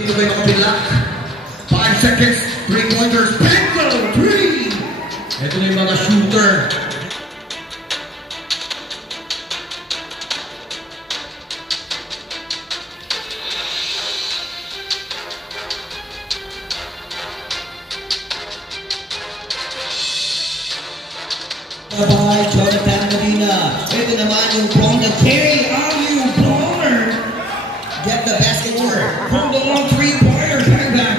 Ito ba yung makapilak? 5 seconds, 3-pointers, Benzo, 3! Ito na yung mga shooter. By Jonathan Medina. Ito naman yung from the carry RU Blower. Get the basket work. From the long three-pointer. Bang, bang.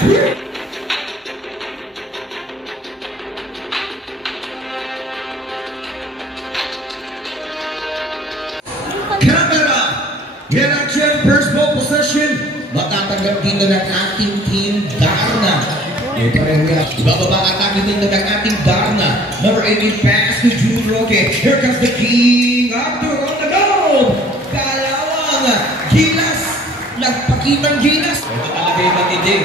Camera! Yan ang first ball possession. Matatanggap dito ng ating team Darna. Ibababa ang ating team ng ating Darna. Number 18 pass to Jude Roque. Here comes the King Arthur on the goal. Kalawang Gilas. Nagpakitang Gilas. Ito talaga yung matindi.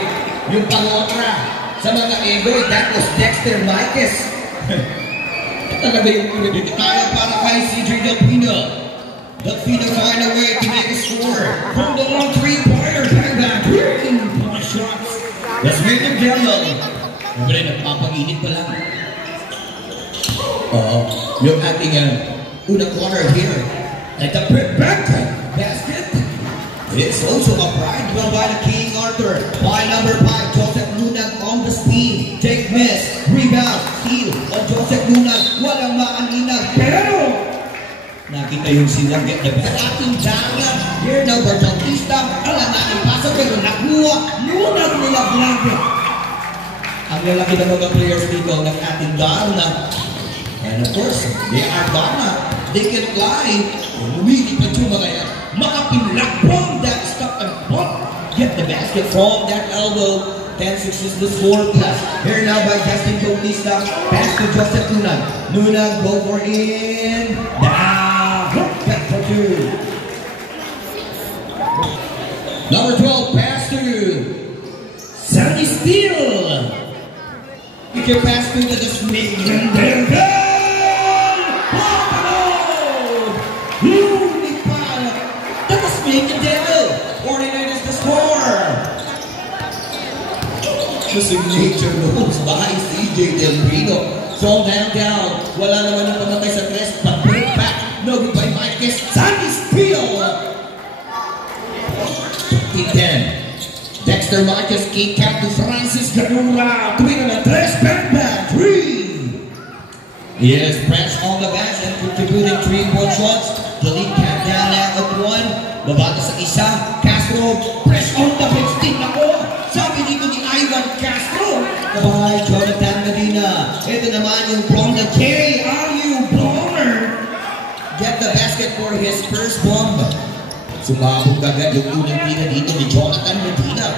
Yung pangotra sa mga egoy. That was Dexter Marquez. Ito talaga yung dito tayo para kay CJ Delpino. Delpino find a way to make a score. From the long three-pointer. Bang, bang. Point shots. Let's make them demo. Wala, nagpapanginit pa lang. Yung ating unang quarter here. At the back basket. It's also a pride well by the King Arthur. By number 5, Joseph Lunag on the speed. Take miss. Rebound. Steal of Joseph Lunag. Walang maaninag. Pero nakita yung silang get the best. Ating Darna. Here now, Bautista. Alam na, ipasa pero nakuha. Lunag nila blanket. Ang lalaki ng mga players dito ng ating Darna. And of course, they are Darna. They can fly. Umili pa yung mga yan. Makapinlak from that stop and bump. Get the basket from that elbow. 10-6 is the score plus. Here now by Justin Bautista. Pass to Joseph Lunag. Lunag go for in. Down. Back for 2. Number 12, pass to Sunny Steele. You can pass to the Smith. And there goes! That was Smith and Devil. 49 is the score. The signature moves by CJ Delpino. So down. Wala naman yung pamatay sa tres. But break back. No good by Marquez. Sunny Steele. 10. Dexter Marquez kick out to Francis Ganura. Tuwing na 3. Back 3. Yes, press on the bench and contributing 3-point shots. The lead count down now at 1. Babata sa isa. Castro. Press on the bench. Team ako. Sabi dito ni Ivan Castro. By Jonathan Medina. Ito naman yung from the carry RU Blower. Get the basket for his first bomb. Sumabog agad yung unang tira dito ni Jonathan Medina.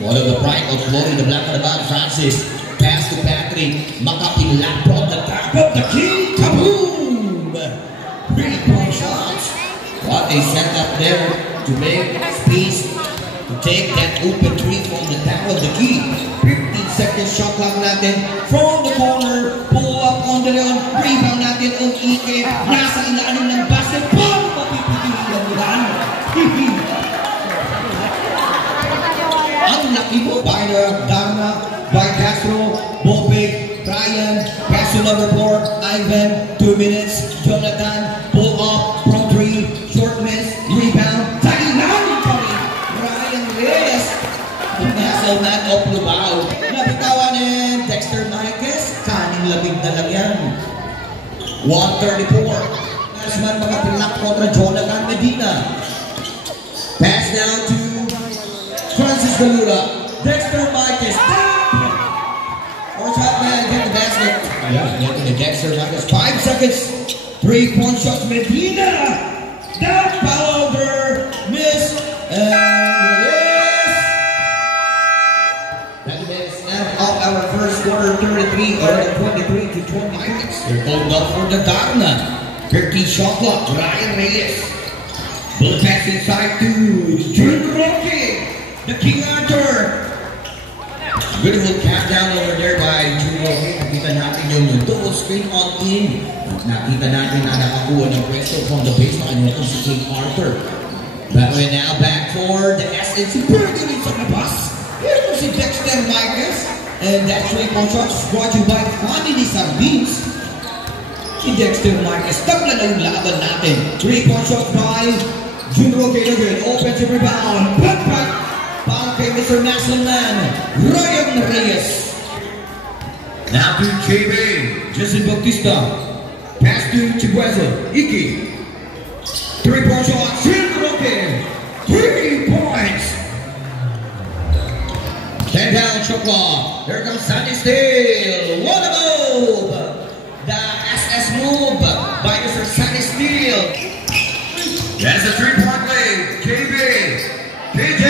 One of the pride of Florida Black Francis. Pass to Patrick. Makapilak from the top of the key. Kaboom! 3-point shots. What they set up there to make space to take that open 3 from the top of the key. 15-second shot clock natin from the corner. Pull up on the leon. Rebound natin ang Ike. Nasa ilalim ng basketball. Mapipigililan nila. Ang laki mo. By the Darna, by Castro, Bopig, Ryan, pass to number 4, Ivan, 2 minutes, Jonathan, pull up from 3, short miss, rebound, Tainan, Ryan Reyes, nasa man of Lubao, nabitawan ni Dexter Marquez, kaning labig na lang yan, 134, Nasman mga pilak kontra Jonathan Medina, pass down to Francis Galura, Dexter Marquez, get the basket. Yeah, get to the Dexter Marquez. 5 seconds. 3-point shots. Medina. Down. Foul over. Miss. And yes. That is now off our first quarter. 33 or 23 to 26. They're pulled up for the Darna. 30 shot clock. Ryan Reyes. Bullet pass inside to Jude Roque. The King Arthur. Beautiful countdown over there by Jude Roque. Nakita natin yung double screen on in. Nakita natin na nakakuha ng pwesto from the baseline. Ito si King Arthur. That way now, back for the SNC. Very good in the bus. Here goes si Dexter Marquez. And that 3-point shot brought you by Family Sardines. Si Dexter Marquez, tabla na yung laban natin. 3-point shot by Jun Roque again. Offensive rebound. Backpack. Para kay Mr. National Man, Ryan Reyes. Now to JB. Justin Bautista. Pass to Chibuezo. Iki. 3-point shot. Jun Roque. 3 points. 10 down, shot clock. Here comes Sunny Steele. What a move! The SS move by Mr. Sunny Steele. That's a 3-point lead. JB. PJ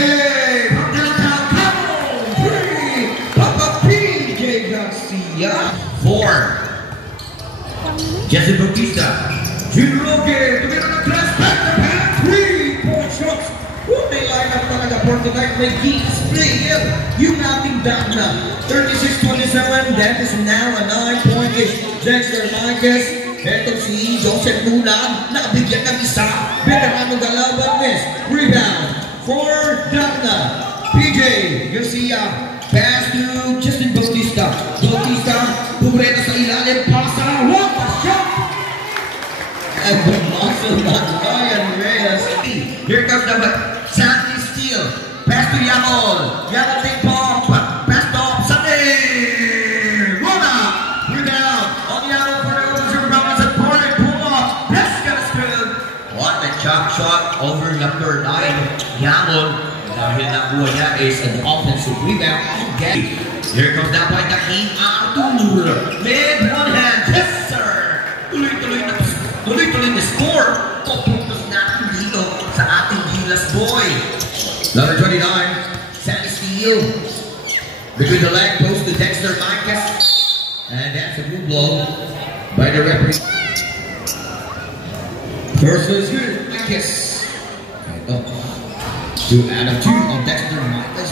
from downtown. Come on. 3. Papa PJ Garcia. 4. Jesse Bautista. Jun Roque. Tumira ng class. Back to back. 3-point shots. May lineup talaga for tonight. May key display. Yung ating Dagna. 36-27. That is now a 9-point game. Dexter Marquez. Ito si Joseph Luna. Nakabigyan ng isa. Veterano Galabanes. Rebound for Dagna. PJ Garcia. Pass to Justin Bautista. Bautista. Pubreta sa ilalim. Pasa. What a shot! And the muscle by Ryan Reyes. Here comes the Sandy Steele. Pass to Yamol. Yamol take pump. Pass to Sunday. Luna. Rebound. On Yamol for the offensive rebound. It's a corner pull up. That's gonna spill. What a chop shot over number 9. Yamol. Dahil nakuha niya is an offensive rebound. Here comes that by Dahin Artur. Mid one hand. Yes, sir. Tuloy-tuloy na score. Pupuntos natin dito sa ating Gilas boy. Number 29, Sandy Steele. Between the leg post to Dexter Marquez. And that's a good blow by the referee. First is good, Marquez. Ito. 2 out of 2 on Dexter Marquez.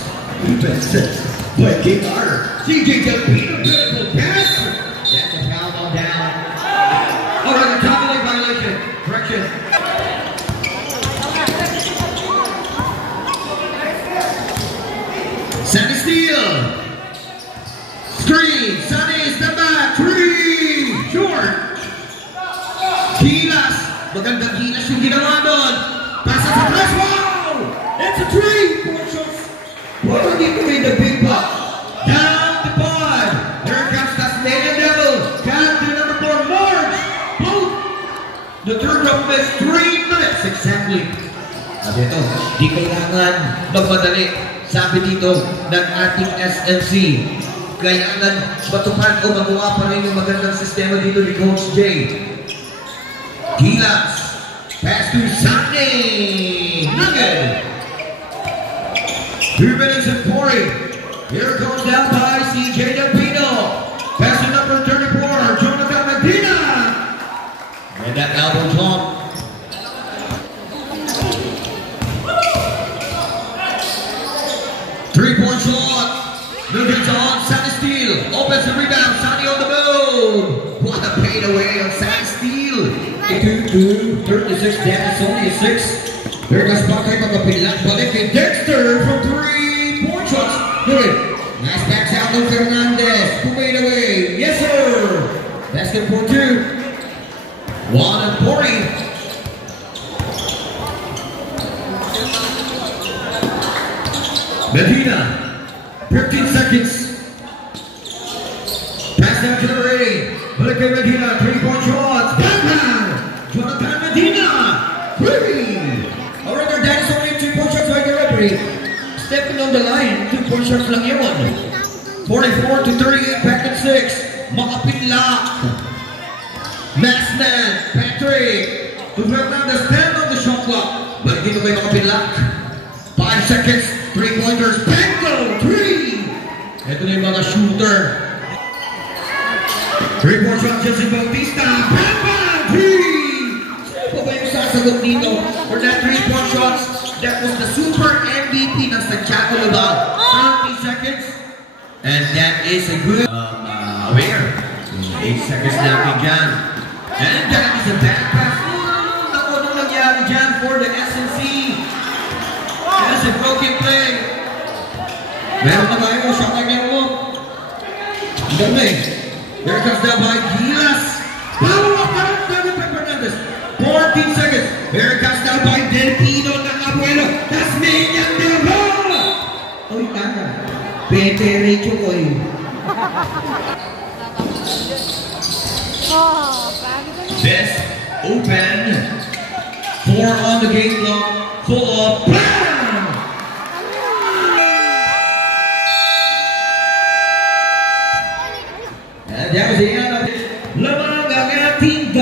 But King Carter. CJ Delpino, beautiful pass. That's a foul on down. Oh, right, a traveling violation. Correction. Sunny Steele. Screen. Sunny is the back. 3. Short. Gilas. Magandang Gilas yung ginawa doon. Pasa sa press. Wow! It's a 3-point shot. What did he the big buck? Down the pod. Here comes Tasmanian Devil. Down to number 4, March. Both. The third round is 3 minutes exactly. At ito, di kailangan magmadali. Sabi dito ng ating SMC. Kailangan matupad o magawa pa rin yung magandang sistema dito ni Coach J. Gilas. Pass to Sunday. Nugget. 2 minutes and 40. Here comes down by CJ Delpino. Pass to number 34, Jonathan Medina. And that elbow drop. Three-point shot. Nuggets on. Sandy Steele. Offensive rebound. Sunny on the move. What a fade away on Sandy Steele. 2-2, 36. Damn, it's only a 6. There goes Bakay Magkapilat. Balik kay Dexter from 3-point shots. Good. Nice backs out to Fernandez. Who made away? Yes, sir. Basket for 2. 1 and 40. Medina, 15 seconds. Pass down to number 8. Balik kay Medina, 3-point shots. Backhand. Jonathan Medina. 3. Alright, that is only 2-point shots by the referee. Stepping on the line, 2-point shots lang yun. 44-38, back at 6. Makapinlak. Massman, Patrick. To Fernandez, 10 on the shot clock. Balik dito kay Makapinlak. 5 seconds. 3-pointers, Benko, 3! Ito na yung mga shooter. 3-point shot, Justin Bautista, Bam-Bam, 3! Sino pa ba yung sasagot dito for that 3-point shots? That was the super MVP ng Santiago Lubao. 30 seconds. And that is a good aware. 8 seconds natin dyan. And that is a bad pass. Naku, anong nangyari dyan for the SNC? broken play. Meron na tayo, shot na meron mo. Ganda eh. Here comes the by Gilas. Follow-up na David Fernandez. 14 seconds. Here comes the by Delpino ng Abuelo. Tasmanian Devil. Uy, tanga. Pete Recho ko eh. Best open. 4 on the game clock. Full of BAM! And that was the end of it. Lamang ang ating